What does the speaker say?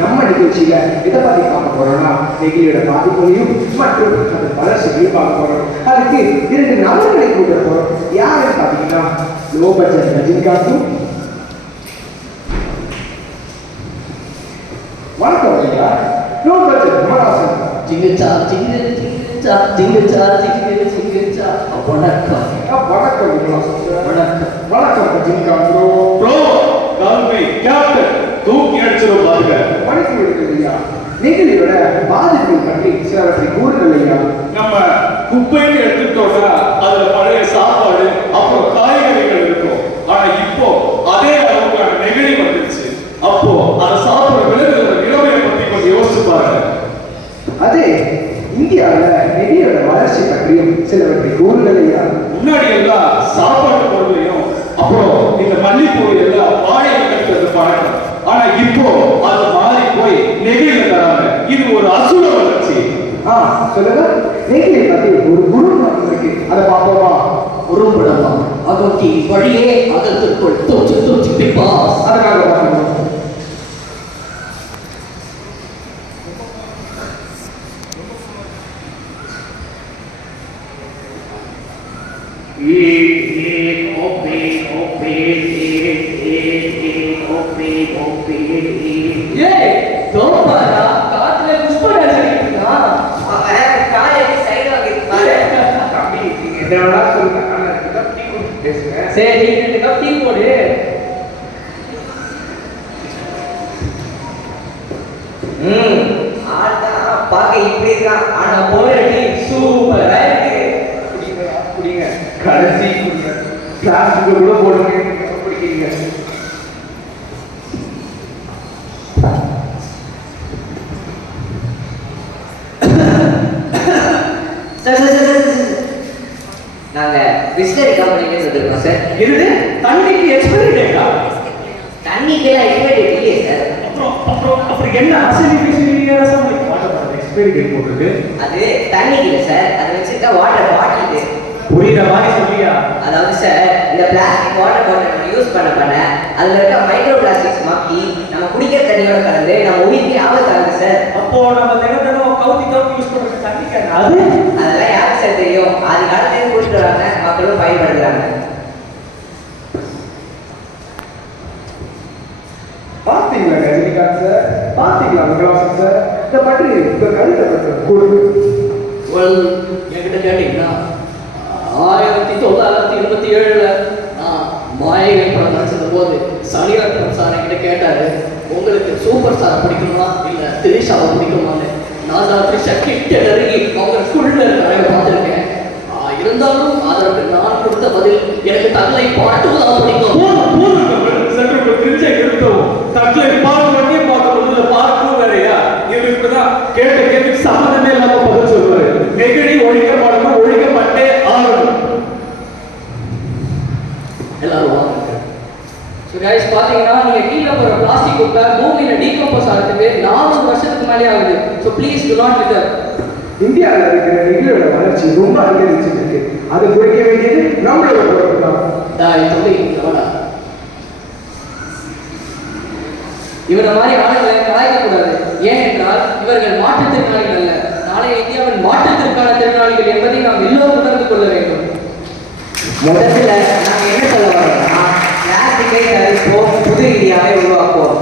நம்ம நிகழ்ச்சியில எதை பத்தி பார்க்க போறோம்னா நெகிழியோட பாதிப்புகளையும் மற்றும் அது வளர்ச்சிகளையும் பார்க்க போறோம். அதுக்கு இரண்டு நபர்களை கூட்ட போறோம். யாருன்னு பாத்தீங்கன்னா லோ பட்ஜெட் ரஜினிகாந்தும் வணக்கம் ஐயா. லோ பட்ஜெட் கமலாசன் ஜிங்குச்சா ஜிங்கு ஜிங்குச்சா ஜிங்குச்சா ஜிங்கு ஜிங்குச்சா. வணக்கம். வணக்கம். வணக்கம். வணக்கம் ரஜினிகாந்த். ப்ரோ ப்ரோ கேப்டன் தூக்கி அடிச்சிடும் பாருங்க. நெகிழியோட பாதிப்புகள் பற்றி சிலவற்றை கூறுங்கள் ஐயா நம்ம குப்பைன்னு எடுத்துட்டோம்னா அதுல பழைய சாப்பாடு அப்புறம் காய்கறிகள் இருக்கும். ஆனா இப்போ அதே அளவுக்கான நெகிழி வந்துருச்சு. அப்போ அதை சாப்பிடுற விலங்குகளோட நிலைமையை பத்தி கொஞ்சம் யோசிச்சு பாருங்க. அதே இந்தியாவில் நெகிழியோட வளர்ச்சி பற்றியும் சிலவற்றை கூறுங்கள் ஐயா முன்னாடி எல்லாம் சாப்பாட்டு பொருளையும் அப்புறம் இந்த மல்லிப்பூ எல்லாம் வாழையில கட்டுறது பழக்கம் ஆனா இப்போ அது மாறி போய் நெகிழில தராங்க இது ஒரு அசுர வளர்ச்சி ஆ சொல்லுங்க. நெகிழி பற்றி ஒரு குருநாதம் இருக்கு. அதை பார்ப்போமா? உருப்படமா அகத்தி வழியே அகத்திற்குள் தோச்சு தோச்சு பிப்பாஸ் அதனால பார்க்கணும் ஏய் தோப்பாரா தம்பி சொல்லுங்க டீ குடிச்சு பேசுங்க சரி. ரெண்டு கப் டீ போடு ம் ஆனா போறடி சூப்பரா இருக்கு குடிங்க குடிங்க கடைசி குடிங்க பிளாஸ்டிக் கூட போடுங்க குடிக்கிறீங்க பிஸ்லரி கம்பெனிக்கு வந்துருக்கோம் சார். இருது தண்ணிக்கு எக்ஸ்பைரி டேட்டா தண்ணிக்கெல்லாம் எக்ஸ்பைரி இல்லையே சார். அப்புறம் அப்புறம் அப்புறம் என்ன அசலி பிசிலி ரசம் எக்ஸ்பைரி டேட் போட்டுருக்கு. அது தண்ணிக்கு இல்லை சார். அது வச்சிருக்க வாட்டர் பாட்டிலுக்கு புரியுற மாதிரி சொல்லியா? அதாவது சார் இந்த பிளாஸ்டிக் வாட்டர் பாட்டில் நம்ம யூஸ் பண்ண பண்ண அதில் இருக்க மைக்ரோ பிளாஸ்டிக்ஸ் மக்கி நம்ம குடிக்கிற தண்ணியோட கலந்து நம்ம உயிருக்கு ஆபத்தாகுது சார். அப்போ நம்ம தினம் தினம் கவுத்தி கவுத்தி யூஸ் பண்ற தண்ணிக்கு அது? மக்களும் பயன்படுத்துறாங்க பாத்தீங்களா ரஜினிகாந்த் சார்? சார்? இதை பற்றி கருத்தை என்கிட்ட கேட்டீங்கன்னா ஆயிரத்தி தொள்ளாயிரத்தி இருபத்தி ஏழுல நான் மாயகை படம் நடிச்சது போது சனிரத்னம் சார் என்கிட்ட கேட்டாரு உங்களுக்கு சூப்பர் ஸ்டார் பிடிக்குமா? இல்ல திரிஷாவை பிடிக்குமான்னு? நான் தான் திரிஷா கிட்ட நெருங்கி அவங்க ஃபுல்ல பதில் எனக்கு தங்களை பாட்டு தான் பிடிக்கும். சற்று கிரிஞ்சை நிறுத்தவும் பார்ட் ஒன்னே பார்க்கும்போது இந்த பார்ட் டூ வேறையா இப்பதான் கேட்ட கேள்விக்கு சம்மந்தமே இல்லாம பதில் சொல்லுவாரு. நெகிழி ஒழிக்கப்படணும் ஒழிக்கப்பட்டே ஆகணும். எல்லாரும் பார்த்தீங்கன்னா நீங்கள் கீழே போகிற பிளாஸ்டிக் குப்பை பூமியில் டீகம்போஸ் ஆகிறதுக்கு நானூறு வருஷத்துக்கு மேலே ஆகுது. So please do not litter இந்தியாவில் இருக்கிற நெகிழியோட வளர்ச்சி ரொம்ப அதிகரிச்சுட்டு இருக்கு அது குறைக்க வேண்டியது நம்மளோட பொறுப்பு தான். தாய் இவரை மாதிரி ஆளுங்களை கலாய்க்கக்கூடாது. ஏனென்றால் இவர்கள் மாற்றுத்திறனாளிகள் அல்ல. நாளைய இந்தியாவின் மாற்றுத்திற்கான திறனாளிகள் என்பதை நாம் எல்லோரும் உணர்ந்து கொள்ள வேண்டும். முதல்ல நாங்கள் என்ன சொல்ல வரோம்னா பிளாஸ்டிக்கை தவிர்ப்போம் புது இந்தியாவை உருவாக்குவோம்.